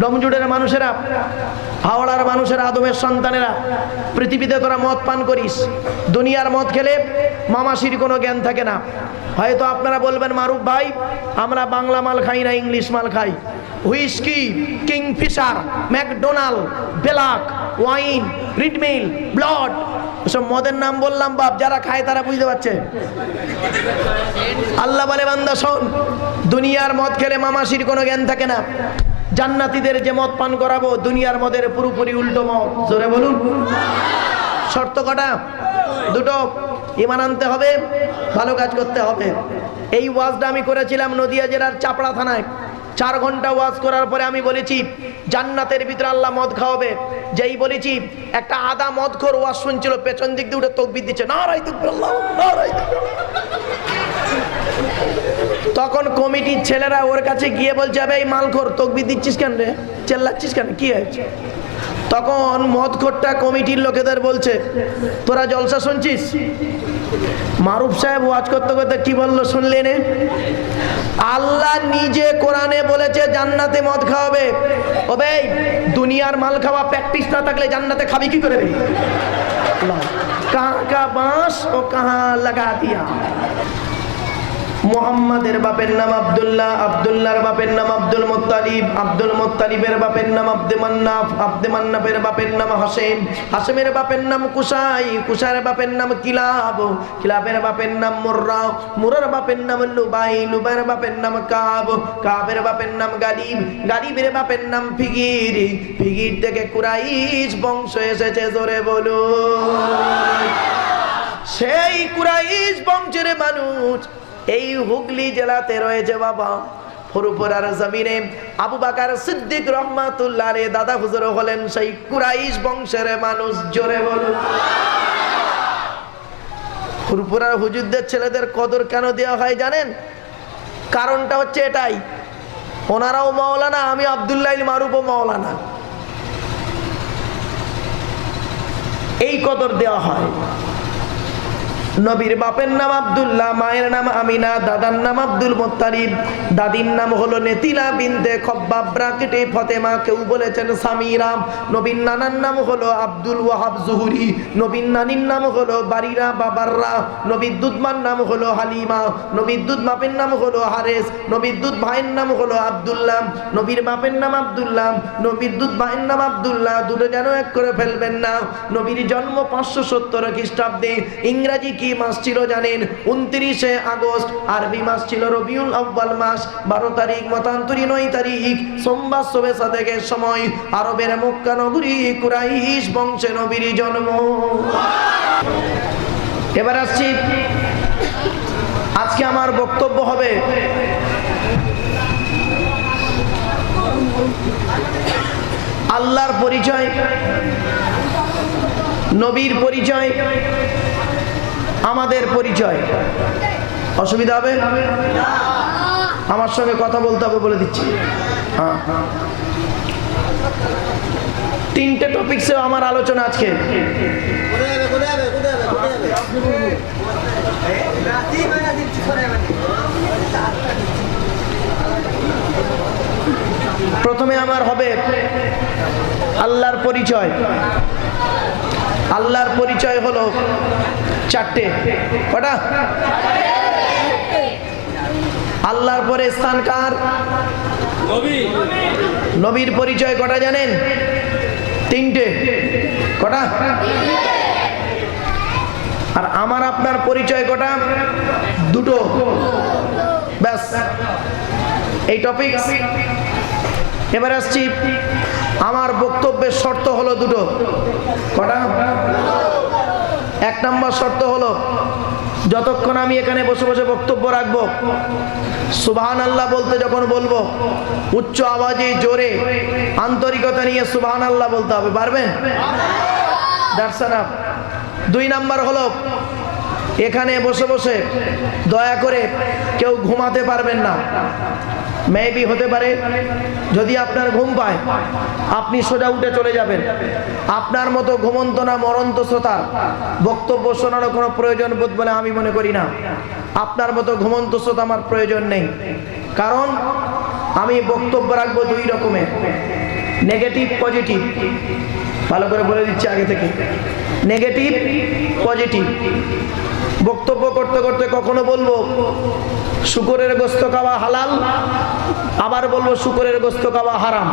ডমজুড়ের মানুষেরা, হাওড়ার মানুষেরা, আদমের সন্তানেরা, পৃথিবীতে তোরা মদ পান করিস, দুনিয়ার মদ খেলে মামাসির কোনো জ্ঞান থাকে না। হয়তো আপনারা বলবেন মারুফ ভাই আমরা বাংলা মাল খাই না, ইংলিশ মাল খাই। Whisky, Kingfisher, McDonald, black, wine, রিডমিল, ব্লড, এসব মদের নাম বললাম বাপ, যারা খায় তারা বুঝতে পারছে। আল্লাহ বলে বান্দা শোন, দুনিয়ার মদ খেলে মামাসির কোনো জ্ঞান থাকে না। জান্নাতীদের যে মদ পান করাবো দুনিয়ার মদের পুরোপুরি উল্টো মদ। জোরে বলুন। শর্ত কটা? দুটো। ঈমান আনতে হবে, ভালো কাজ করতে হবে। এই ওয়াজটা আমি করেছিলাম নদিয়া জেলার চাপড়া থানায়। 4 ঘন্টা ওয়াজ করার পরে আমি বলেছি জান্নাতের ভিতরে আল্লাহ মদ খাওয়াবে। যেই বলেছি একটা আদা মদখোর ওয়াজ শুনছিল, পেছন দিক দিয়ে উঠে তাকবীর দিচ্ছে, নারায়ে তাকবীর, আল্লাহু নারায়ে তাকবীর। তখন কমিটির ছেলেরা ওর কাছে গিয়ে বলছে এই মালখোর তাকবীর দিচ্ছিস কেন রে, চেল্লাচ্ছিস কেন, কি হয়েছে? তখন মদখোরটা কমিটির লোকেদের বলছে তোরা জলসা শুনছিস? মারুফ সাহেব ওয়াজ করতে করতে কি বললো শুনলেন? আল্লাহ নিজে কোরআনে বলেছে জান্নাতে মদ খাওয়াবে। ও ভাই দুনিয়ার মাল খাওয়া প্র্যাকটিস না থাকলে জান্নাতে খাবি কি করে রে? কাহা কা বাঁশ ও কাহা লাগা দিয়া। মুহাম্মাদের বাপের নাম আব্দুল্লাহ, আব্দুল্লাহর বাপের নাম আব্দুল মুত্তালিব, আব্দুল মুত্তালিবের বাপের নাম আব্দে মান্নাফ, আব্দে মান্নাফের বাপের নাম হাসেম, হাসেমের বাপের নাম কুসাই, কুসাইয়ের বাপের নাম কিলাব, কিলাবের বাপের নাম মুররা, মুরার বাপের নাম লুবাই, লুবাইয়ের বাপের নাম কাব, কাবের বাপের নাম গালিব, গালিবের বাপের নাম ফিগির, ফিগির থেকে কুরাইশ বংশ এসেছে। জোরে বলুন। সেই কুরাইশ বংশের মানুষ এই হুগলি জেলাতে রয়েছে বাবা। ফুরফুরার জমিনে আবু বকর সিদ্দিক রাহমাতুল্লাহ আলাইহি দাদা হুজুর হলেন সেই কুরাইশ বংশের মানুষ। জোরে বলুন। ফুরফুরার হুজুরদের ছেলেদের কদর কেন দেওয়া হয় জানেন? কারণটা হচ্ছে এটাই, ওনারাও মাওলানা, আমি আব্দুল্লাহ মারুফও মাওলানা, এই কদর দেওয়া হয়। নবীর বাপের নাম আব্দুল্লাহ, মায়ের নাম আমিনা, দাদার নাম আব্দুল মুত্তালিব, দাদির নাম হলো নেতিলা বিনতে খব্বাব ব্রাকেটে ফতেমা, কেউ বলেছেন সামিরা। নবীর নানার নাম হলো আব্দুল ওয়াহাব জুহুরি, নবীর নানির নাম হলো বারিরা বাবাররা, নবীর দুধমার নাম হলো হালিমা, নবীর দুধ বাপের নাম হলো হারেস, নবীর দুধ ভাইয়ের নাম হলো আব্দুল্লাহ, নবীর বাপের নাম আব্দুল্লাহ, নবীর দুধ ভাইয়ের নাম আব্দুল্লাহ, দুটো যেন এক করে ফেলবেন না। নবীর জন্ম 570 খ্রিস্টাব্দে। ইংরেজি কি মাস ছিল জানেন? 29শে আগস্ট। আরবি মাস ছিল রবিউল আউয়াল মাস। 12 তারিখ মতান্তরী 9 তারিখ সোমবার শবে সাদেকের সময় আরবের মক্কা নগরী কুরাইশ বংশে নবীর জন্ম। এবার আসছি, আজকে আমার বক্তব্য হবে আল্লাহর পরিচয়, নবীর পরিচয়, আমাদের পরিচয়। অসুবিধা হবে? আমার সঙ্গে কথা বলতে হবে বলে দিচ্ছি। হ্যাঁ, 3টে টপিকসে আমার আলোচনা আজকে। প্রথমে আমার হবে আল্লাহর পরিচয়। আল্লাহর পরিচয় হলো 4টে। কটা? আল্লাহর পরে স্থান কার? নবী। নবীর পরিচয় কটা জানেন? 3টে। কটা? আর আমার আপনার পরিচয় কটা? 2টো। ব্যাস, এই টপিক। এবার আসছি, আমার বক্তব্যের শর্ত হলো 2টো। কটা? 1 নম্বর শর্ত হলো যতক্ষণ আমি এখানে বসে বসে বক্তব্য রাখবো, সুবহানাল্লাহ বলতে যখন বলবো উচ্চ আওয়াজে জোরে আন্তরিকতা নিয়ে সুবহানাল্লাহ বলতে হবে। পারবেন? That's enough. 2 নম্বর হলো এখানে বসে বসে দয়া করে কেউ ঘুমাতে পারবেন না। মেবি হতে পারে যদি আপনার ঘুম পায় আপনি সোজা উঠে চলে যাবেন। আপনার মতো ঘুমন্ত না মরন্ত শ্রোতার বক্তব্য শোনারও কোনো প্রয়োজন বোধ বলে আমি মনে করি না। আপনার মতো ঘুমন্ত শ্রোতা আমার প্রয়োজন নেই, কারণ আমি বক্তব্য রাখবো 2 রকমের। নেগেটিভ পজিটিভ, ভালো করে বলে দিচ্ছি আগে থেকে, নেগেটিভ পজিটিভ। বক্তব্য করতে করতে কখনো বলবো শুকরের গোশত খাওয়া হালাল, আবার বলবো শুকরের গোশত খাওয়া হারাম।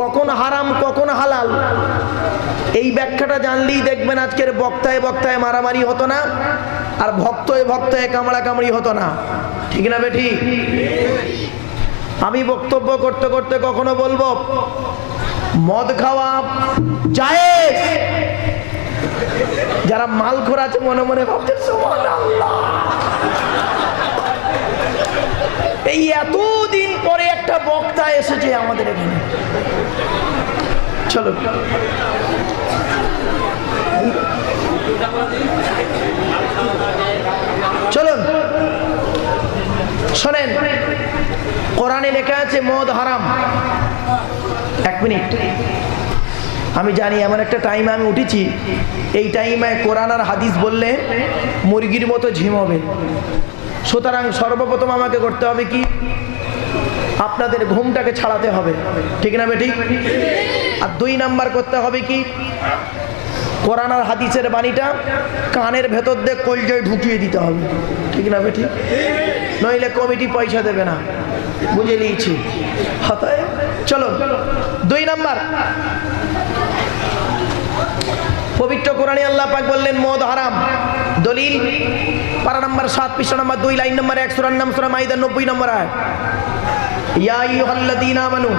কখন হারাম কখন হালাল এই ব্যাখ্যাটা জানলেই দেখবেন আজকের বক্তায় বক্তায় মারামারি হতো না, আর ভক্তয় ভক্তয় কামড়া কামড়ি হতো না। ঠিক না বেঠি? আমি বক্তব্য করতে করতে কখনো বলবো মদ খাওয়া জায়েজ, যারা মালখোর আছে মনে মনে ভাবছে সুবহানাল্লাহ, এই এতদিন পরে একটা বক্তা এসেছে আমাদের এখানে। চলো চলুন শোনেন, কোরআনে লেখা আছে মদ হারাম। এক মিনিট, আমি জানি এমন একটা টাইমে আমি উঠেছি, এই টাইমে কোরআন আর হাদিস বললে মুরগির মতো ঝিমাবে। সুতরাং সর্বপ্রথম আমাকে করতে হবে কি, আপনাদের ঘুমটাকে ছাড়াতে হবে। ঠিক না বেঠিক? আর 2 নাম্বার করতে হবে কি, কোরআন আর হাদিসের বাণীটা কানের ভেতর দিয়ে কলজায় ঢুকিয়ে দিতে হবে। ঠিক না বেঠিক? নইলে কমিটি পয়সা দেবে না, বুঝে নিয়েছি। চলো 2 নাম্বার, পবিত্র কোরআনে আল্লাহ পাক বললেন মদ হারাম। দলিল পারা নাম্বার 7 পৃষ্ঠা নাম্বার 2 লাইন নাম্বার 1 সূরার নাম সূরা মাইদা 90 নম্বর আয়াত। ইয়া আইয়ুহাল্লাযীনা আমানু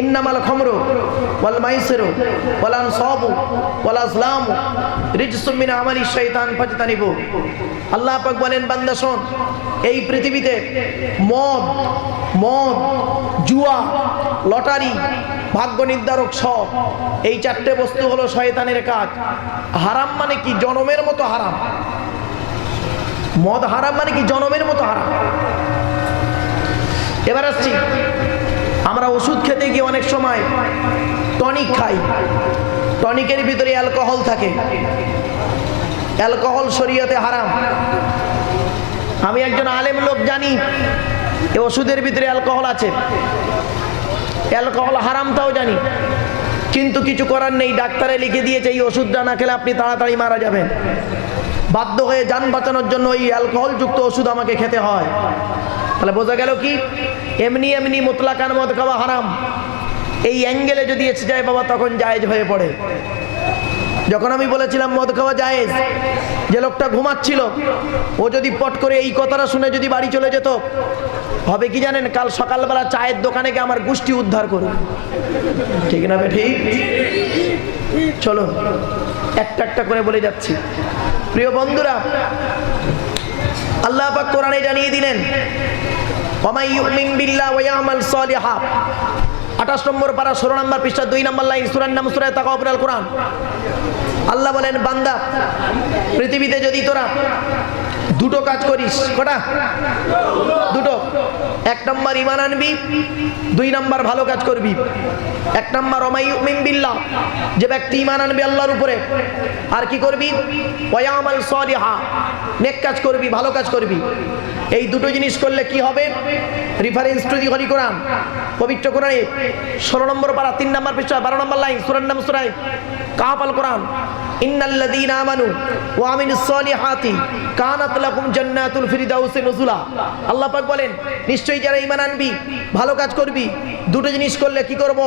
ইন্নামাল খামরু ওয়াল মাইসিরু ওয়াল আনসাবু ওয়াল আজলামু রিজসুম মিন আমালি শাইতান ফাজতানিবু। আল্লাহ পাক বলেন বান্দা শোন, এই পৃথিবীতে মদ, জুয়া, লটারি, ভাগ্য নির্ধারক সব, এই 4টে বস্তু হলো শয়তানের কাজ। হারাম মানে কি? জনমের মতো হারাম। মদ হারাম মানে কি? জনমের মতো হারাম। এবার আসছি, আমরা ওষুধ খেতে গিয়ে অনেক সময় টনিক খাই, টনিকের ভিতরে অ্যালকোহল থাকে। অ্যালকোহল শরীয়তে হারাম। আমি একজন আলেম লোক জানি এই ওষুধের ভিতরে অ্যালকোহল আছে, অ্যালকোহল হারাম তাও জানি, কিন্তু কিছু করার নেই। ডাক্তারে লিখে দিয়েছে এই ওষুধটা না খেলে আপনি তাড়াতাড়ি মারা যাবেন। বাধ্য হয়ে যান বাঁচানোর জন্য ওই অ্যালকোহল যুক্ত ওষুধ আমাকে খেতে হয়। তাহলে বোঝা গেল কি, এমনি এমনি মুতলাকান মদ খাওয়া হারাম, এই অ্যাঙ্গেলে যদি এসে যায় বাবা তখন জায়েজ হয়ে পড়ে। যখন আমি বলেছিলাম মদ খাওয়া জায়েজ, যে লোকটা ঘুমাচ্ছিল ও যদি পট করে এই কথাটা শুনে যদি বাড়ি চলে যেত, হবে কি জানেন? কাল সকালবেলা চায়ের দোকানে গিয়ে আমার গোষ্ঠী উদ্ধার করুন। ঠিক না ঠিক? চলো একটা একটা করে বলে যাচ্ছি। প্রিয় বন্ধুরা, আল্লাহ পাক কোরআনে জানিয়ে দিলেন ওয়ামাই ইউমিন বিল্লাহি ওয়া ইয়ামাল সালিহা, 28 নম্বর পারা 16 নম্বর পৃষ্ঠা 2 নম্বর লাইন, সূরার নাম সূরা তাকাবুর আল কোরআন। আল্লাহ বলেন বান্দা, পৃথিবীতে যদি তোরা 2টো কাজ করিস, কটা? 2টো। 1 নম্বর ঈমান আনবি, 2 নম্বর ভালো কাজ করবি। 1 নম্বর ওয়ামাই ইউমিন বিল্লাহ, যে ব্যক্তি ঈমান আনবে আল্লাহর উপরে, আর কি করবি? ওয়া ইয়ামাল সালিহা, নেক কাজ করবি, ভালো কাজ করবি। এই 2টো জিনিস করলে কি হবে? রেফারেন্স টু দি হলি কোরআন, পবিত্র কোরআনে 16 নম্বর পারা 3 নম্বর পৃষ্ঠা 12 নম্বর লাইন, সূরার নাম সূরা কাহফ আল কোরআন। ইন্নাল্লাযীনা আমানু ওয়া আমিলুস সালিহাতি কানাত লাকুম জান্নাতুল ফিরদাউসি নুজুলা। আল্লাহ পাক বলেন নিশ্চয়ই যারা ঈমান আনবি, ভালো কাজ করবি, 2টো জিনিস করলে কি করব?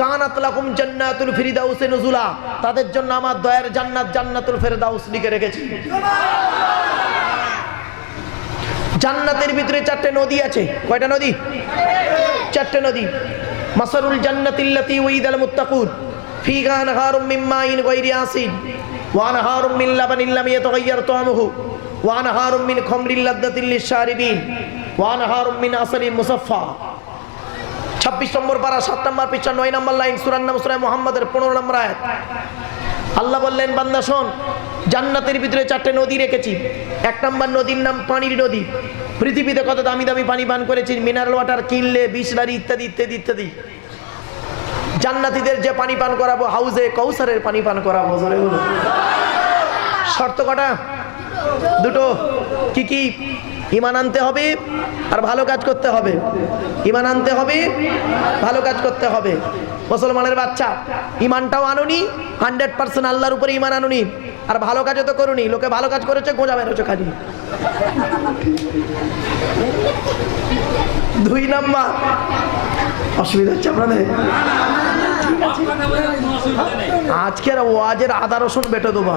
কানাত লাকুম জান্নাতুল ফিরদাউসি নুজুলা, তাদের জন্য আমার দয়ার জান্নাত, জান্নাতুল ফিরদাউস লিখে রেখেছি। জান্নাতের ভিতরে 4টে নদী আছে। কয়টা নদী? 4টে নদী। মাসারুল জান্নাতিল্লাতী ওয়াইদাল মুত্তাকুন ফিহা আনহারুম মিন মাইন গায়রি আসিন ওয়া আনহারুম মিন লাবানিন লাম ইয়াতাগায়্যার তা'আমুহু ওয়া আনহারুম মিন খামরিল লাযযাতিল লিশ-শারিবিন ওয়া আনহারুম মিন আসালিন মুসাফফা। 26 নম্বর পারা 7 নম্বর পৃষ্ঠা 9 নম্বর লাইন, সূরার নাম সূরা মুহাম্মাদের 15 নম্বর আয়াত। আল্লাহ বললেন বান্দা শোন, জান্নাতের ভিতরে 4টে নদী রেখেছি। 1 নম্বর নদীর নাম পানির নদী। পৃথিবীতে কত দামি দামি পানি পান করেছি, মিনারেল ওয়াটার কিনলে, বিসলারি ইত্যাদি ইত্যাদি ইত্যাদি। জান্নাতীদের যে পানি পান করাবো, হাউজে কাউসারের পানি পান করাবো। জোরে বলুন। শর্ত কটা? 2টো। কি কি? ঈমান আনতে হবে আর ভালো কাজ করতে হবে। ঈমান আনতে হবে, ভালো কাজ করতে হবে। মুসলমানের বাচ্চা, ঈমানটাও আনুনি, 100% আল্লাহর উপরে ঈমান আনুনি, আর ভালো কাজও তো করুনি। লোকে ভালো কাজ করেছে, গোঁজা মেরেছো খালি। 2 নাম্বার, অসুবিধা হচ্ছে আপনাদের? আজকের ওয়াজের আদা রসুন বেটে দেবো।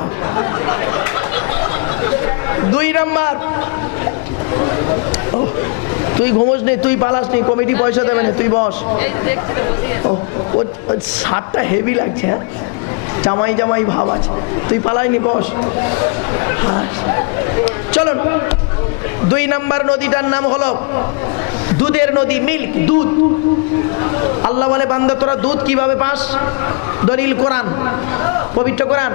2 নাম্বার, তুই ঘুমোস নি, তুই পালাস নি, কমিটি পয়সা দেবে না, তুই বস। শার্টটা হেভি লাগছে, হ্যাঁ, জামাই জামাই ভাব আছে, তুই পালাইনি, বস। চলুন, 2 নাম্বার নদীটার নাম হলো দুধের নদী, মিল্ক, দুধ। আল্লাহ বলে, বান্দা তোরা দুধ কিভাবে পাস? দলিল কোরআন, পবিত্র কোরআন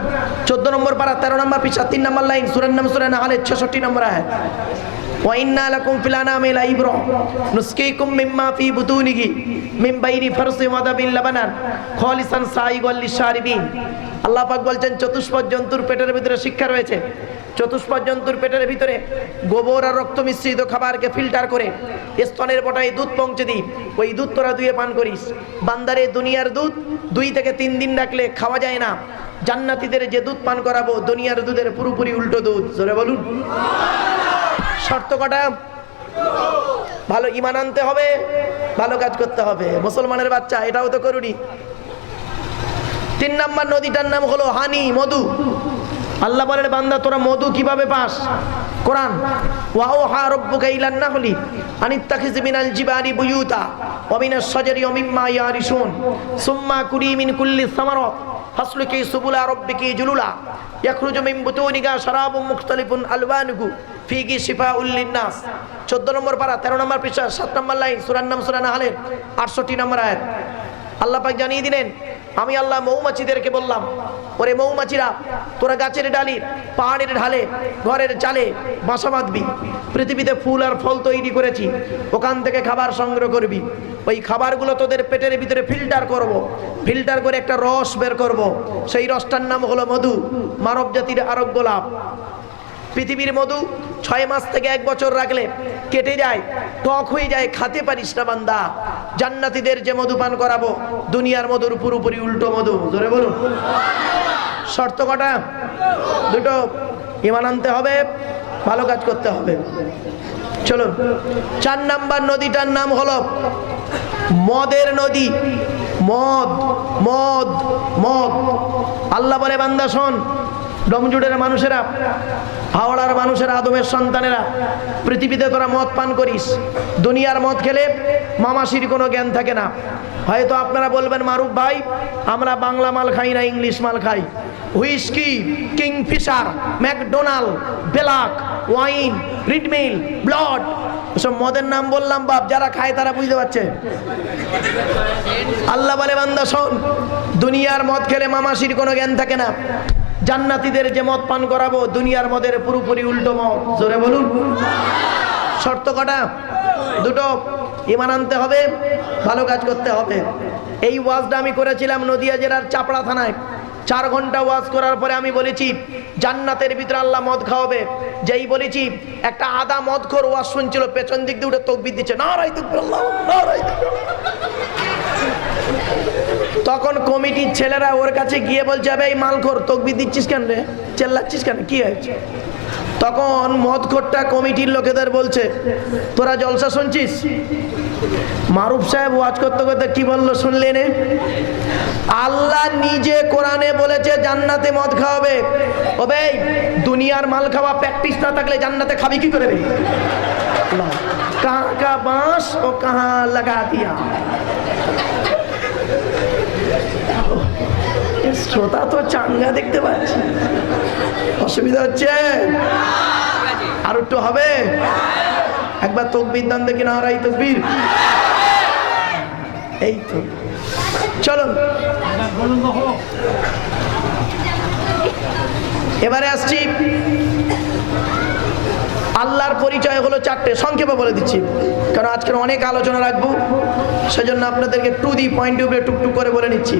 14 নম্বর পারা 13 নম্বর পৃষ্ঠা 3 নম্বর লাইন, সূরা নাম সূরা নাহলের 66 নম্বর আয়াত। ওয়া ইন্না লাকুম ফিল আনামি লাইব্রা নুসকিকুম মিম্মা ফি বুতুনিহি মিন বাইনি ফারসিন ওয়া দাবিন লাবানান খালিসান সাইগাল লিশারিবিন। আল্লাহ পাক বলছেন, চতুষ্পদ জন্তুর পেটের ভিতরে শিক্ষা রয়েছে। চতুষ্পদ জন্তুর পেটের ভিতরে গোবর আর রক্ত মিশ্রিত খাবারকে ফিল্টার করে স্তনের পটায় দুধ পৌঁছে দিই, ওই দুধ তোরা দুয়ে পান করিস। বান্দারে দুনিয়ার দুধ 2 থেকে 3 দিন রাখলে খাওয়া যায় না। জান্নাতীদের যে দুধ পান করাবো, দুনিয়ার দুধের পুরোপুরি উল্টো দুধ। জোরে বলুন। শর্ত কটা? ভালো ঈমান আনতে হবে, ভালো কাজ করতে হবে। মুসলমানের বাচ্চা, এটাও তো করুনি। 3 নাম্বার নদীটার নাম হলো হানি, মধু। আল্লাহ বলেন, বান্দা তোরা মধু কিভাবে পাস? কোরআন, ওয়াওহা রাব্বুকা ইলান নাহলি আনিত্তাখিজ মিনাল জিবালি বুয়ুতা ওয়া মিনাশ শাজারি ওয়া মিম্মা ইয়ারিশুন সুম্মা কুলি মিন কুল্লি সামারাত ফাসলুকি সুবুলা রাব্বিকি জুলুলা ইয়াখরুজু মিন বুতুনিকা শারাবুম মুখতালিফুন আলওয়ানুহু ফীহি শিফাউল লিন্নাস। 14 নম্বর পারা 13 নম্বর পৃষ্ঠা 7 নম্বর লাইন, সূরা নাম সূরা নাহলের 68 নম্বর আয়াত। আল্লাহ পাক জানিয়ে দিলেন, আমি আল্লাহ মৌমাছিদেরকে বললাম, ওরে মৌমাছিরা, তোরা গাছের ডালি, পাহাড়ের ঢালে, ঘরের চালে বাসা বাঁধবি। পৃথিবীতে ফুল আর ফল তৈরি করেছি, ওখান থেকে খাবার সংগ্রহ করবি। ওই খাবারগুলো তোদের পেটের ভিতরে ফিল্টার করব, ফিল্টার করে একটা রস বের করব। সেই রসটার নাম হলো মধু। মানব জাতির আরোগ্য লাভ। পৃথিবীর মধু 6 মাস থেকে 1 বছর রাখলে কেটে যায়, টক হয়ে যায়, খেতে পারিস না বান্দা। জান্নাতীদের যে মধু পান করাবো, দুনিয়ার মধুর পুরোপুরি উল্টো মধু। জোরে বলুন। শর্ত কটা? 2টো। ঈমান আনতে হবে, ভালো কাজ করতে হবে। চলুন, 4 নাম্বার নদীটার নাম হলো মদের নদী। মদ, মদ, মদ। আল্লাহ বলে, বান্দা শোন, ডমজুড়ের মানুষেরা, হাওড়ার মানুষেরা, আদমের সন্তানেরা, পৃথিবীতে তোরা মদ পান করিস। দুনিয়ার মদ খেলে মামাসির কোনো জ্ঞান থাকে না। হয়তো আপনারা বলবেন, মারুফ ভাই, আমরা বাংলা মাল খাই না, ইংলিশ মাল খাই। Whisky, Kingfisher, McDonald, black wine, রিডমিল, ব্লড, এসব মদের নাম বললাম বাপ, যারা খায় তারা বুঝতে পারছে। আল্লাহ বলে, বান্দা শোন, দুনিয়ার মদ খেলে মামাসির কোনো জ্ঞান থাকে না। জান্নাতীদের যে মদ পান করাবো, দুনিয়ার মদের পুরোপুরি উল্টো মদ। জোরে বলুন। শর্ত কটা? 2টো। ঈমান আনতে হবে, ভালো কাজ করতে হবে। এই ওয়াজটা আমি করেছিলাম নদিয়া জেলার চাপড়া থানায়। 4 ঘন্টা ওয়াজ করার পরে আমি বলেছি, জান্নাতের ভিতরে আল্লাহ মদ খাওয়াবে। যেই বলেছি, একটা আদা মদখোর ওয়াজ শুনছিল, পেছন দিক দিয়ে উঠে তাকবীর দিচ্ছে, নারায়ে তাকবীর, আল্লাহু নারায়ে তাকবীর। তখন কমিটির ছেলেরা ওর কাছে গিয়ে বলছে, এই মালখোর, তাকবীর দিচ্ছিস কেন রে, চেল্লাচ্ছিস কেন, কি হয়েছে? তখন মদখোরটা কমিটির লোকেদের বলছে, তোরা জলসা শুনছিস? মারুফ সাহেব ওয়াজ করতে করতে কি বললো শুনলেন? আল্লাহ নিজে কোরআনে বলেছে জান্নাতে মদ খাওয়াবে। ও ভাই, দুনিয়ার মাল খাওয়া প্র্যাকটিস না থাকলে জান্নাতে খাবি কি করে? কাহা কা বাঁশ ও কাহা লাগা দিয়া। শ্রোতা তো চাঙ্গা দেখতে পাচ্ছি, অসুবিধা হচ্ছে? আর একটু হবে? একবার তাকবীর দান দেখি, নারায়ে তাকবীর। এই তো, চলুন এবারে আসছি। আল্লাহর পরিচয় হলো 4টে, সংক্ষেপে বলে দিচ্ছি, কারণ আজকের অনেক আলোচনা রাখবো, সেজন্য আপনাদেরকে টু দি পয়েন্ট উপরে টুকটুক করে বলে নিচ্ছি।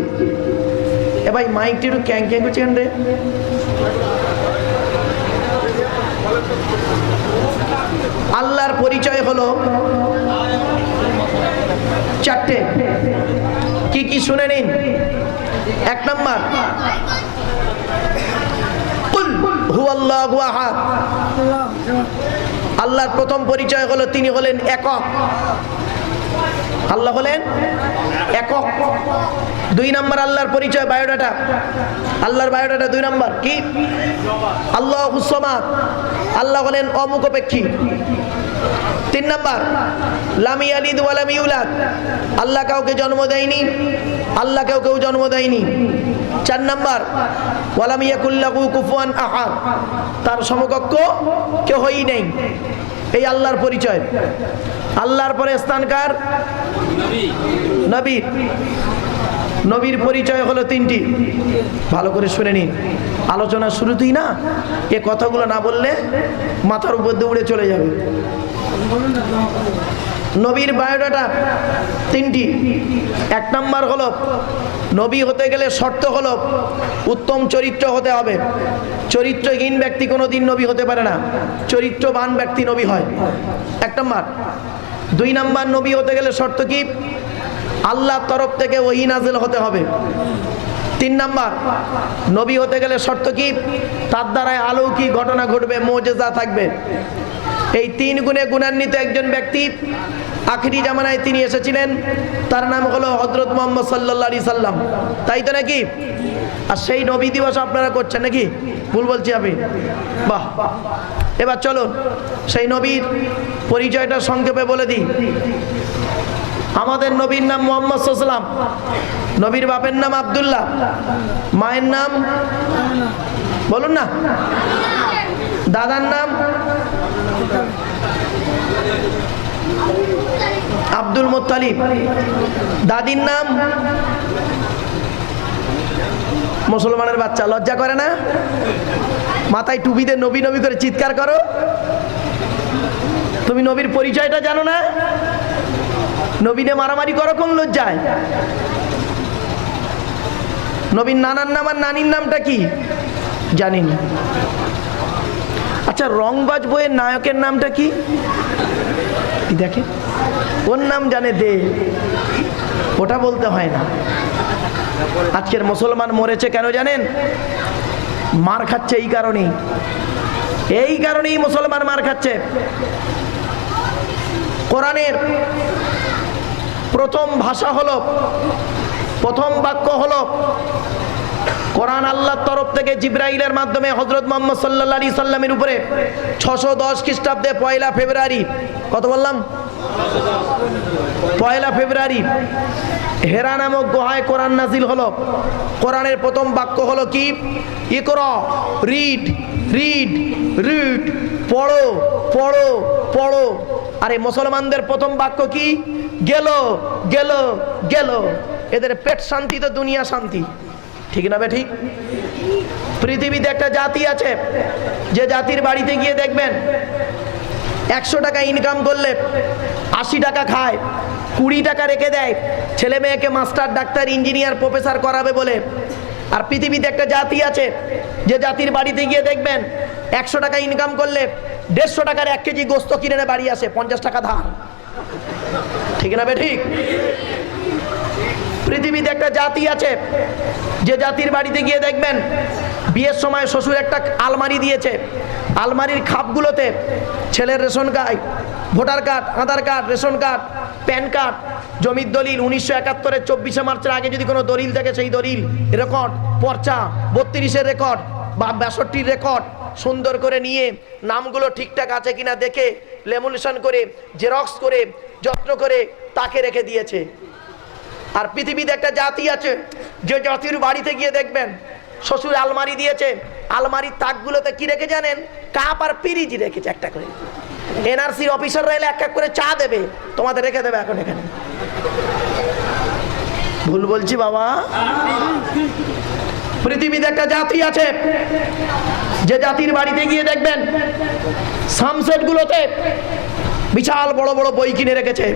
এ ভাই, মাইকটি একটু ক্যাং ক্যাং করছেন রে। আল্লাহর পরিচয় হলো চারটে। কি কি শুনে নিন। এক নম্বর, কুল হুয়াল্লাহু আহাদ। আল্লাহর প্রথম পরিচয় হলো তিনি হলেন একক। আল্লাহ হলেন একক। দুই নম্বর আল্লাহর পরিচয় বায়োডাটা, আল্লাহর বায়োডাটা দুই নম্বর কি? আল্লাহুস সামাদ, আল্লাহ হলেন অমুখাপেক্ষী। তিন নম্বর, লাম ইয়ালিদ ওয়া লাম ইউলাদ, আল্লাহ কাউকে জন্ম দেয়নি, আল্লাহ কেউ জন্ম দেয়নি। চার নম্বর, ওয়া লাম ইয়াকুল লাহু কুফুয়ান আহাদ, তার সমকক্ষ কেউই নেই। এই আল্লাহর পরিচয়। আল্লাহর পরে স্থানকার নবী। নবীর পরিচয় হলো তিনটি। ভালো করে শুনে নিন। আলোচনা শুরুতেই না এ কথাগুলো না বললে মাথার উপর দিয়ে উড়ে চলে যাবে। নবীর বায়োডাটা তিনটি। এক নম্বর হলো, নবী হতে গেলে শর্ত হলো উত্তম চরিত্র হতে হবে। চরিত্রহীন ব্যক্তি কোনোদিন নবী হতে পারে না, চরিত্রবান ব্যক্তি নবী হয়। এক নম্বর। দুই নম্বর, নবী হতে গেলে শর্ত কি? আল্লাহর তরফ থেকে ওহী নাযিল হতে হবে। তিন নম্বর, নবী হতে গেলে শর্ত কি? তার দ্বারায় অলৌকিক ঘটনা ঘটবে, মুজিজা থাকবে। এই তিন গুণে গুণান্বিত একজন ব্যক্তি আখিরি জামানায় তিনি এসেছিলেন, তার নাম হলো হযরত মুহাম্মদ সাল্লাল্লাহু আলাইহি সাল্লাম। তাই তো নাকি? আর সেই নবী দিবস আপনারা করছেন নাকি? ভুল বলছি আমি? বাহ। এবার চলুন সেই নবীর পরিচয়টা সংক্ষেপে বলে দিই। আমাদের নবীর নাম মুহাম্মদ সাল্লাল্লাহু আলাইহি সাল্লাম। নবীর বাপের নাম আব্দুল্লাহ, মায়ের নাম বলুন না, দাদার নাম আব্দুল মুত্তালিব, দাদির নাম, মুসলমানের বাচ্চা লজ্জা করে না? মাথায় টুপিতে নবী নবী করে চিৎকার করো। তুমি নবীর পরিচয়টা জানো না? নবীনে মারামারি করো কোন লজ্জায়? নবীর নানার নাম আর নানির নামটা কি জানি না। আচ্ছা, রংবাজ বইয়ের নায়কের নামটা কি দেখে? ওর নাম জানে দে, ওটা বলতে হয় না। আজকের মুসলমান মরেছে কেন জানেন? মার খাচ্ছে এই কারণেই। এই কারণেই মুসলমান মার খাচ্ছে। কোরআনের প্রথম ভাষা হলো, প্রথম বাক্য হলো কোরআন আল্লাহর তরফ থেকে জিবরাইলের মাধ্যমে হযরত মুহাম্মদ সাল্লাল্লাহু আলাইহি সাল্লামের উপরে 610 খ্রিস্টাব্দে 1 ফেব্রুয়ারি, কত বললাম? 1 ফেব্রুয়ারি হেরা নামক গুহায় কোরআন নাজিল হলো। কোরআনের প্রথম বাক্য হলো কি? ইকরা, রিড, রিড, রিড, পড়ো, পড়ো, পড়ো। আরে মুসলমানদের প্রথম বাক্য কি? গেল, গেল, গেল। এদের পেট শান্তি তো দুনিয়া শান্তি, ঠিক না বে ঠিক? পৃথিবীতে একটা জাতি আছে, যে জাতির বাড়িতে গিয়ে দেখবেন 100 টাকা ইনকাম করলে 80 টাকা খায়, 20 টাকা রেখে দেয় ছেলে মেয়েকে মাস্টার, ডাক্তার, ইঞ্জিনিয়ার, প্রফেসর করাবে বলে। আর পৃথিবীতে একটা জাতি আছে, যে জাতির বাড়িতে গিয়ে দেখবেন 100 টাকা ইনকাম করলে 150 টাকার 1 কেজি গোস্ত কিনে এনে বাড়ি আসে, 50 টাকা ধার, ঠিক না বে ঠিক? পৃথিবীতে একটা জাতি আছে, যে জাতির বাড়িতে গিয়ে দেখবেন বিয়ের সময় শ্বশুর একটা আলমারি দিয়েছে, আলমারির খাপগুলোতে ছেলের ration card, voter card, Aadhaar card, ration card, PAN card, জমির দলিল, 1971-এর 24শে মার্চের আগে যদি কোনো দলিল থাকে সেই দলিল, রেকর্ড, পর্চা, 32-এর রেকর্ড বা 62-র রেকর্ড সুন্দর করে নিয়ে নামগুলো ঠিকঠাক আছে কিনা দেখে লেমিনেশন করে, জেরক্স করে, যত্ন করে তাকে রেখে দিয়েছে। আর পৃথিবীতে একটা জাতি আছে, যে জাতির বাড়িতে গিয়ে দেখবেন শ্বশুর আলমারি দিয়েছে, আলমারির তাকগুলোতে কি রেখে জানেন? কাপ আর পিরিচ রেখেছে একটা করে। এনআরসির অফিসাররা এলে এক এক করে চা দেবে, তোমাদের রেখে দেবে এখন এখানে। ভুল বলছি বাবা? পৃথিবীতে একটা জাতি আছে, যে জাতির বাড়িতে গিয়ে দেখবেন সামসেট গুলোতে বিশাল বড় বড় বই কিনে রেখেছে,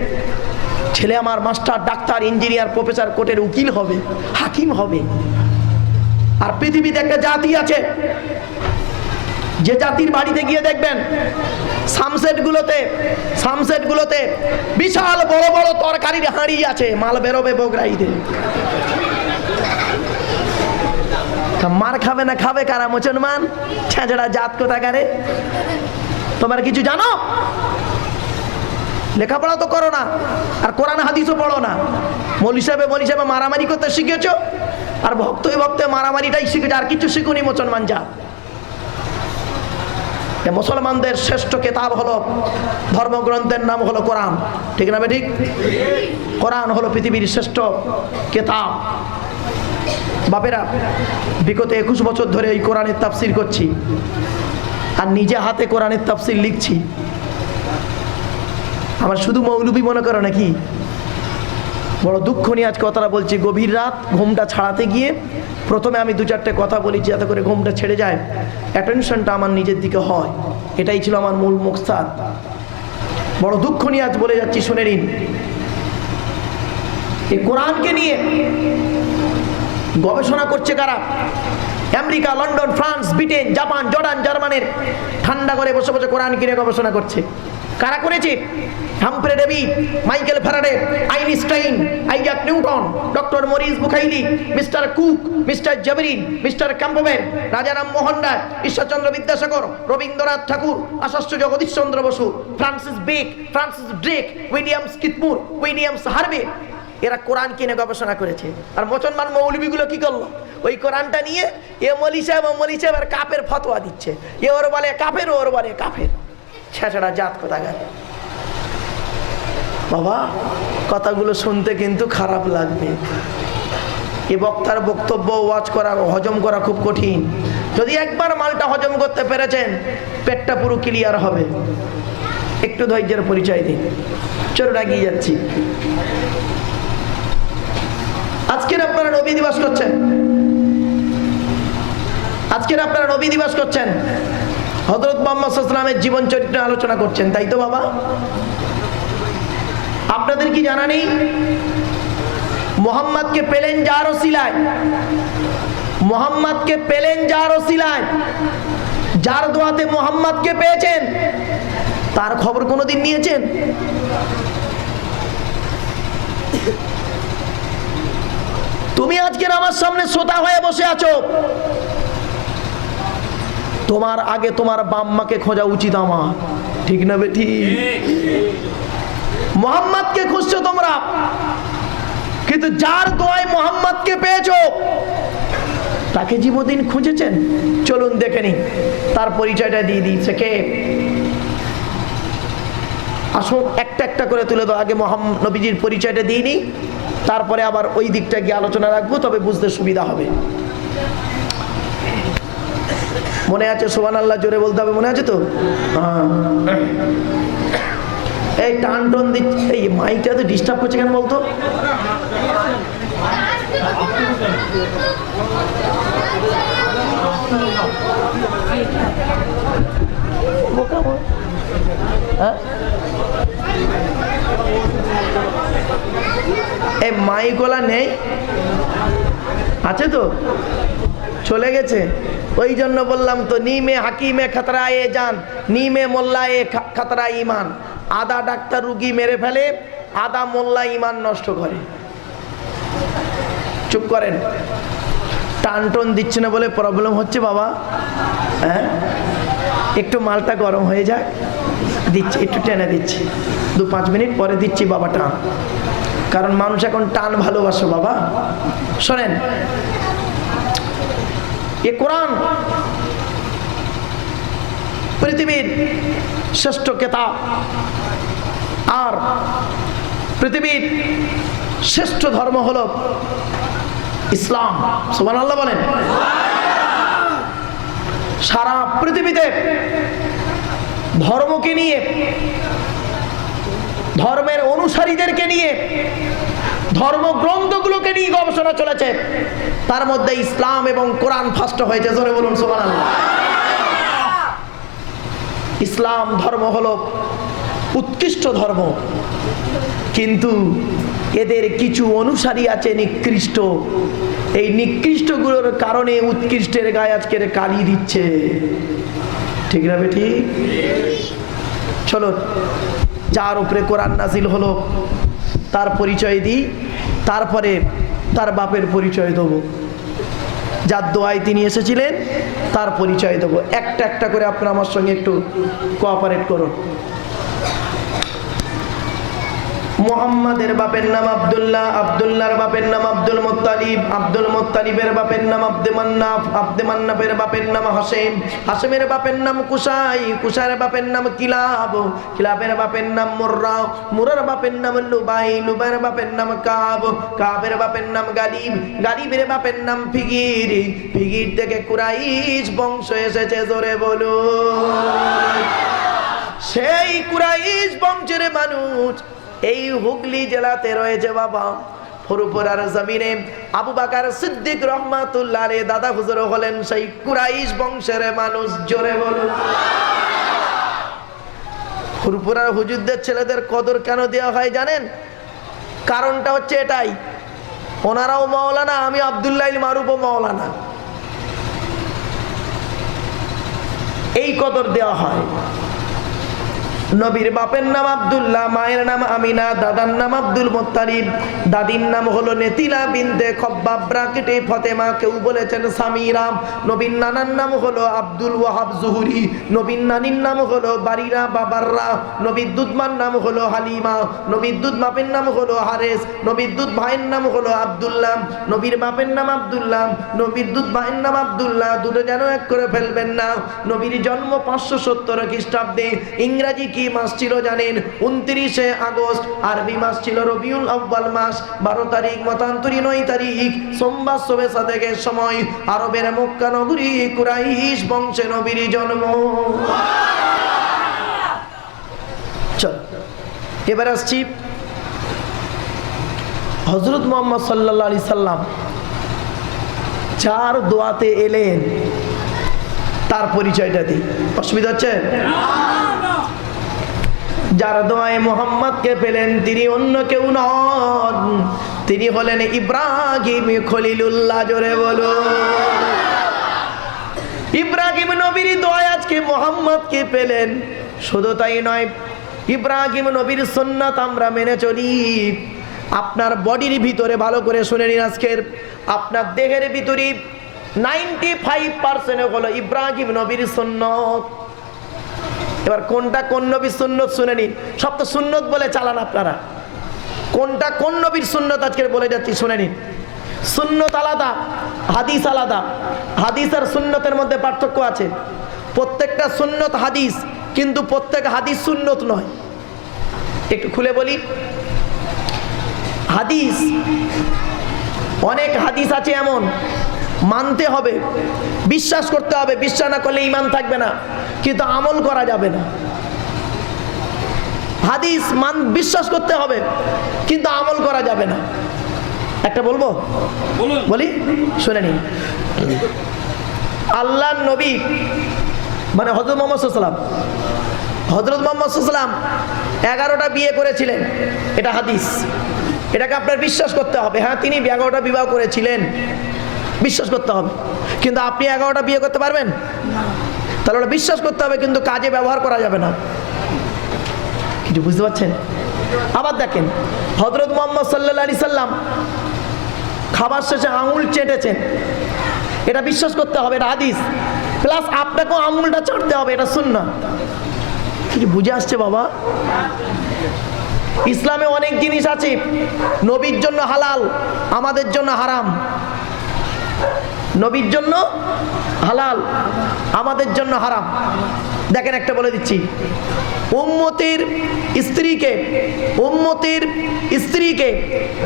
ছেলে আমার মাস্টার, ডাক্তার, ইঞ্জিনিয়ার, প্রফেসর, কোর্টের উকিল হবে, হাকিম হবে। আর পৃথিবীতে একটা জাতি আছে, যে জাতির বাড়িতে গিয়ে দেখবেন সামসেটগুলোতে বিশাল বড় বড় তরকারির হাঁড়ি আছে, মাল বেরোবে বগরাইতে। মার খাবে না খাবে কারা? মুসলমান ছেঁচড়া জাত কোথাকারে। তোমরা কিছু জানো? লেখাপড়া তো করো না, আর কোরআন হাদিসও পড়ো না। মৌলী সাহেব মারামারি করতে শিখেছ, আর ভক্তে মারামারিটাই শিখেছে, আর কিছু শিখুনি মুসলমান জাত। মুসলমানদের শ্রেষ্ঠ কিতাব হলো, ধর্মগ্রন্থের নাম হলো কোরআন, ঠিক না ঠিক? কোরআন হলো পৃথিবীর শ্রেষ্ঠ কিতাব। বাপেরা, বিগত 21 বছর ধরে এই কোরআনের তাফসির করছি, আর নিজে হাতে কোরআনের তাফসির লিখছি। আমার শুধু মৌলবি মনে করো নাকি? বড় দুঃখ নিয়ে আজ কথাটা বলছি। গভীর রাত ঘুমটা ছাড়াতে গিয়ে প্রথমে আমি 2-4টে কথা বলেছি যাতে করে ঘুমটা ছেড়ে যায়, অ্যাটেনশনটা আমার নিজের দিকে হয়। এটাই ছিল আমার মূল মকসাদ। বড় দুঃখ নিয়ে আজ বলে যাচ্ছি, শুনে নিন। এই কোরআনকে নিয়ে গবেষণা করছে কারা? America, London, France, Britain, Japan, Jordan, জার্মানির ঠান্ডা করে বসে বসে কোরআন কিনে গবেষণা করছে। কারা করেছে? Humphry David, Michael Faraday, Einstein, Isaac Newton, doctor Maurice Bucaille, mister Cook, mister Jabrin, mister Campbell, Rajaram Mohan Roy, Ishwar Chandra Vidyasagar, Rabindranath Tagore, Acharya Jagadish Chandra Bose, Francis Bacon, Francis Drake, William স্কিথমুর, উইলিয়াম হার্ভে। এরা কোরআন কিনে গবেষণা করেছে। আর মুসলমান মৌলবীগুলো কি করলো? ওই কোরআনটা নিয়ে এ মৌলী সাহেব আর কাফের ফতোয়া দিচ্ছে। এ ওর বলে কাফের, ওর বলে কাফের। ছেঁচড়া জাত কোথাকার। বাবা, কথাগুলো শুনতে কিন্তু খারাপ লাগবে। এ বক্তার বক্তব্য ওয়াজ করা, হজম করা খুব কঠিন। যদি একবার মালটা হজম করতে পেরেছেন, পেটটা পুরো ক্লিয়ার হবে। একটু ধৈর্যের পরিচয় দিন। চলুন এগিয়ে যাচ্ছি। আজকের আপনারা নবী দিবস করছেন, হযরত মুহাম্মদ সাল্লাল্লাহু আলাইহি ওয়াসাল্লামের জীবন চরিত্র আলোচনা করছেন, তাই তো বাবা? আপনাদের কি জানা নেই মুহাম্মদকে পেলেন যার ওসিলায়, যার দোয়াতে মুহাম্মদকে পেয়েছেন, তার খবর কোনোদিন নিয়েছেন? তুমি আজকের আমার সামনে শ্রোতা হয়ে বসে আছো, তোমার আগে তোমার বাম্মাকে খোঁজা উচিত আমার, ঠিক না বেটি? মুহাম্মদকে খুঁজছো তোমরা, কিন্তু যার দোয়ায় মুহাম্মদকে পেয়েছো তাকে জীবদিন খুঁজেছেন? চলুন দেখে নি, তার পরিচয়টা দিয়ে দিয়েছে কে। আসুন একটা একটা করে তুলে দাও। আগে মুহাম্মদ নবীজির পরিচয়টা দিয়ে নি, তারপরে আবার ওই দিকটা গিয়ে আলোচনা রাখবো, তবে বুঝতে সুবিধা হবে। মনে আছে? সুবহানাল্লাহ জোরে বলতে হবে, মনে আছে তো? এই টান টন দিচ্ছে, এই মাইকটা তো ডিস্টার্ব করছে কেন বলতো? এই মাইকওয়ালা নেই, আছে তো? চলে গেছে। ওই জন্য বললাম তো, নিমে হাকিমে খতরা এ জান, নিমে মোল্লা এ খতরা ইমান। আধা ডাক্তার রুগী মেরে ফেলে, আধা মোল্লা ইমান নষ্ট করে। চুপ করেন। টান টন দিচ্ছে না বলে প্রবলেম হচ্ছে বাবা। হ্যাঁ, একটু মালটা গরম হয়ে যাক, দিচ্ছি, একটু টেনে দিচ্ছি, 2-5 মিনিট পরে দিচ্ছি বাবা টান। কারণ মানুষ এখন টান ভালোবাসো বাবা। শোনেন, এ কোরআন পৃথিবীর শ্রেষ্ঠ কিতাব, আর পৃথিবীর শ্রেষ্ঠ ধর্ম হলো ইসলাম। সুবহানাল্লাহ বলেন। সারা পৃথিবীতে ধর্মকে নিয়ে, ধর্মের অনুসারীদেরকে নিয়ে, ধর্মগ্রন্থগুলোকে নিয়ে গবেষণা চলেছে। তার মধ্যে ইসলাম এবং কোরআন ফার্স্ট হয়েছে। জোরে বলুন সুবহানাল্লাহ। ইসলাম ধর্ম হলো উৎকৃষ্ট ধর্ম, কিন্তু এদের কিছু অনুসারী আছে নিকৃষ্ট। এই নিকৃষ্টগুলোর কারণে উৎকৃষ্টের গায়ে আজকের কালি দিচ্ছে। ঠিক না বেটি? চলো, যার উপরে কোরআন নাজিল হলো তার পরিচয় দিই, তারপরে তার বাপের পরিচয় দেবো। যার দোয়ায় তিনি এসেছিলেন তার পরিচয় দেবো। একটা একটা করে আপনারা আমার সঙ্গে একটু কোঅপারেট করুন। মুহাম্মাদের বাপের নাম আব্দুল্লাহ, আব্দুল্লাহর বাপের নাম আব্দুল মুত্তালিব, আব্দুল মুত্তালিবের বাপের নাম আব্দে মান্নাফ, আব্দে মান্নাফের বাপের নাম হাশেম, হাশেমের বাপের নাম কুসাই, কুসাইয়ের বাপের নাম কিলাব, কিলাবের বাপের নাম মুররা, মুরার বাপের নাম লুবাই, লুবাইয়ের বাপের নাম কাব, কাবের বাপের নাম গালিব, গালিবের বাপের নাম ফিগির, ফিগির থেকে কুরাইশ বংশ এসেছে। জোরে বলো। সেই কুরাইশ বংশের মানুষ এই হুগলি জেলাতে রয়েছে বাবা। ফুরফুরার জমিনে আবু বকর সিদ্দিক রহমাতুল্লাহ আলাইহি দাদা হুজুর হলেন সেই কুরাইশ বংশের মানুষ। জোরে বলুন। ফুরফুরার হুজুরদের ছেলেদের কদর কেন দেওয়া হয় জানেন? কারণটা হচ্ছে এটাই, ওনারাও মাওলানা, আমি আব্দুল্লাহ মারুফও মাওলানা, এই কদর দেওয়া হয়। নবীর বাপের নাম আব্দুল্লাহ, মায়ের নাম আমিনা, দাদার নাম আব্দুল মুত্তালিব, দাদির নাম হলো নেতিলা বিনতে খব্বাব ব্রাকেটে ফতেমা, কেউ বলেছেন সামিরা। নবীর নানার নাম হলো আব্দুল ওয়াহাব জুহুরি, নবীর নানির নাম হলো বারিরা বাবাররা, নবীর দুধমার নাম হলো হালিমা, নবীর দুধ বাপের নাম হলো হারেস, নবীর দুধ ভাইয়ের নাম হলো আব্দুল্লাহ, নবীর বাপের নাম আব্দুল্লাহ, নবীর দুধ ভাইয়ের নাম আব্দুল্লাহ, দুটো যেন এক করে ফেলবেন না। নবীর জন্ম 570 খ্রিস্টাব্দে। ইংরাজি কি মাস ছিল জানেন? 29শে আগস্ট। আরবি মাস ছিল রবিউল আউয়াল মাস। 12 তারিখ মতান্তরী 9 তারিখ সোমবার শবে সাদেকের সময় আরবের মক্কা নগরী কুরাইশ বংশে নবীর জন্ম। চল এবার আসছি হযরত মুহাম্মদ সাল্লাল্লাহু আলাইহি সাল্লাম যার দোয়াতে এলেন তার পরিচয়টা দিই। অসুবিধা হচ্ছে? যার দোয়ায় মোহাম্মদকে পেলেন তিনি অন্য কেউ নন, তিনি হলেন ইব্রাহিম খলিলুল্লাহ। জোরে বলো। ইব্রাহিম নবীর দোয়ায় আজকে মোহাম্মদকে পেলেন। শুধু তাই নয়, ইব্রাহিম নবীর সুন্নাত আমরা মেনে চলি। আপনার বডির ভিতরে ভালো করে শুনে নিন, আজকের আপনার দেহের ভিতরে 95% হলো ইব্রাহিম নবীর সুন্নত। এবার কোনটা কোন নবীর সুন্নত শুনে নিন। সব তো সুন্নত বলে চালান আপনারা, কোনটা কোন নবীর সুন্নত আজকে বলে যাচ্ছি শুনে নিন। সুন্নত আলাদা, হাদিস আলাদা। হাদিস আর সুন্নতের মধ্যে পার্থক্য আছে। প্রত্যেকটা সুন্নত হাদিস, কিন্তু প্রত্যেক হাদিস সুন্নত নয়। একটু খুলে বলি, হাদিস অনেক হাদিস আছে এমন মানতে হবে, বিশ্বাস করতে হবে, বিশ্বাস না করলে ঈমান থাকবে না, কিন্তু আমল করা যাবে না। হাদিস বিশ্বাস করতে হবে কিন্তু আমল করা যাবে না। একটা বলবো, বলি শুনে নিন। আল্লাহর নবী মানে হযরত মুহাম্মদ সাল্লাল্লাহু আলাইহি ওয়াসাল্লাম, হযরত মুহাম্মদ সাল্লাল্লাহু আলাইহি ওয়াসাল্লাম 11টা বিয়ে করেছিলেন, এটা হাদিস। এটাকে আপনার বিশ্বাস করতে হবে। হ্যাঁ, তিনি 11টা বিবাহ করেছিলেন, বিশ্বাস করতে হবে। কিন্তু আপনি 11টা বিয়ে করতে পারবেন? তাহলে ওটা বিশ্বাস করতে হবে, কিন্তু কাজে ব্যবহার করা যাবে না। কিছু বুঝতে পারছেন? আবার দেখেন, হযরত মুহাম্মদ সাল্লাল্লাহু আলাইহি সাল্লাম খাবার শেষে আঙুল চেটেছেন, এটা বিশ্বাস করতে হবে, এটা হাদিস। প্লাস আপনাকেও আঙুলটা চাটতে হবে, এটা সুন্নাহ। কিছু বুঝে আসছে বাবা? ইসলামে অনেক জিনিস আছে নবীর জন্য হালাল, আমাদের জন্য হারাম। নবীর জন্য হালাল, আমাদের জন্য হারাম। দেখেন একটা বলে দিচ্ছি, উম্মতের স্ত্রীকে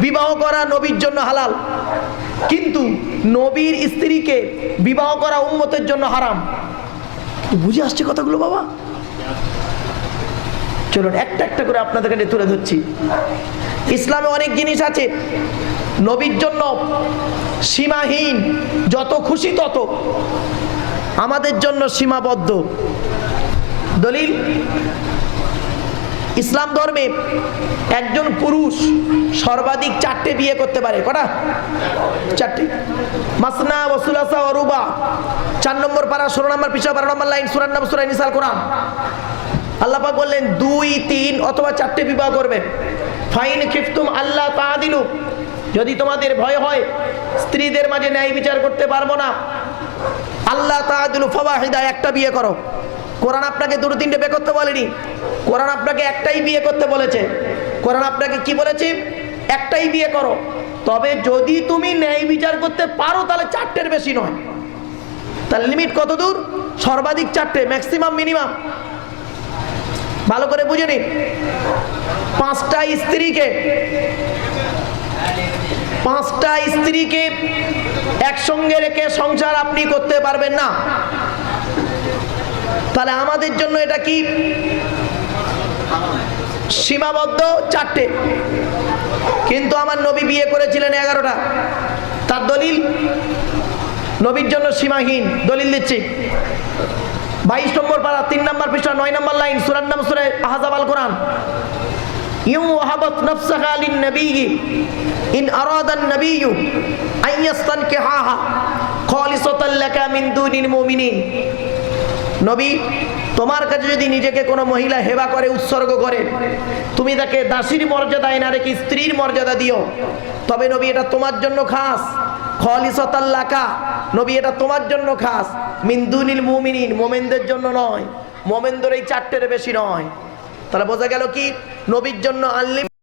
বিবাহ করা নবীর জন্য হালাল, কিন্তু নবীর স্ত্রীকে বিবাহ করা উম্মতের জন্য হারাম। বুঝে আসছে কথাগুলো বাবা? চলুন একটা একটা করে আপনাদের কাছে তুলে ধরছি। ইসলামে অনেক জিনিস আছে নবীর জন্য সীমাহীন, যত খুশি তত, আমাদের জন্য সীমাবদ্ধ। দলিল, ইসলাম ধর্মে একজন পুরুষ সর্বাধিক 4টে বিয়ে করতে পারে। কটা? 4টে। মাসনা ওয়া সুলাসা ওয়া রুবা, 4 নম্বর পারা 16 নম্বর পৃষ্ঠা 12 নম্বর লাইন, সূরার নাম সূরা নিসার কোরআন। আল্লাহ পাক বললেন 2, 3 অথবা 4টে বিবাহ করবে। ফাইন খিফতুম আল্লাহ তাআদিলু, যদি তোমাদের ভয় হয় স্ত্রীদের মাঝে ন্যায় বিচার করতে পারবো না, আল্লাহ তাআদিলু ফাওয়াহিদা, একটা বিয়ে করো। কোরআন আপনাকে 2-3টে বিয়ে করতে বলেনি, কোরআন আপনাকে একটাই বিয়ে করতে বলেছে। কোরআন আপনাকে কি বলেছে? একটাই বিয়ে করো। তবে যদি তুমি ন্যায় বিচার করতে পারো তাহলে 4টের বেশি নয়। তার লিমিট কত দূর? সর্বাধিক 4টে, ম্যাক্সিমাম মিনিমাম। ভালো করে বুঝে নিন। 5টা স্ত্রীকে একসঙ্গে রেখে সংসার আপনি করতে পারবেন না। তাহলে আমাদের জন্য এটা কি? সীমাবদ্ধ 4টে। কিন্তু আমার নবী বিয়ে করেছিলেন 11টা। তার দলিল? নবীর জন্য সীমাহীন। দলিল দিচ্ছি, 22 নম্বর পারা 3 নম্বর পৃষ্ঠা 9 নম্বর লাইন, সূরার নাম সূরা আহজাব আল কোরআন। ইউহাবাত নাফসাহা লিন-নবিয়্যি ইন আরাদান নাবিয়্যু আইয়াস্তানকিহাহা খালিসাতাল লাকা মিন দুনিল মুমিনিন। নবী, তোমার কাছে যদি নিজেকে কোনো মহিলা হেবা করে, উৎসর্গ করে, তুমি তাকে দাসীর মর্যাদায় না রেখে স্ত্রীর মর্যাদা দিও, তবে নবী এটা তোমার জন্য খাস। খালিসাতাল লাকা, নবী এটা তোমার জন্য খাস। মিন দুনিল মুমিনিন, মুমিনদের জন্য নয়। মুমিনদের এই 4টের বেশি নয়। তাহলে বোঝা গেল কি? নবীর জন্য আনলিমিটেড